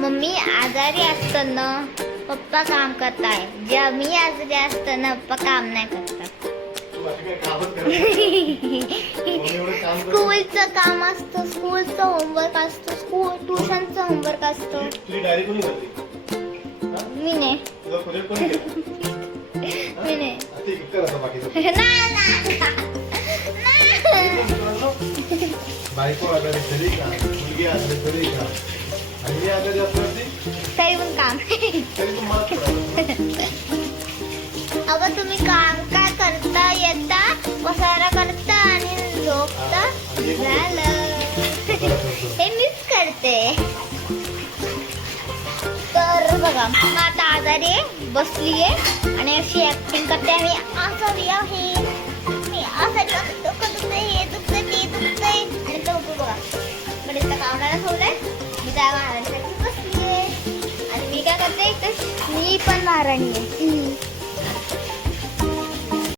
Mummy आजारी असताना पप्पा काम करताय, जेव्हा मी आजारी असताना पप्पा काम नाही करतात. स्कूलचं काम असतं, स्कूलचं होमवर्क असतं, स्कूल ट्युशनचं होमवर्क असतं. मी नाही मी नाही बायको आजारी तरी का, मुलगी आजारी तरी का, आणि आजारी असली तरी पण काम. तरी पण मला अगं तुम्ही काम काय करता, येता पसारा करता आणि झोपता, झालं. हे मीच करते. तर बघा मग आता आजारी आहे, बसली आहे आणि अशी ऍक्टिंग करते आणि आजारी आहे मी, आजारी आहे, डोकं दुखतंय, हे दुखतंय, ते दुखतंय. आणि तो बघा कडे कामाला ठेवलंय, मी त्या महाराणीसाठी बसली आहे आणि मी काय करते, मी पण महाराणी आहे.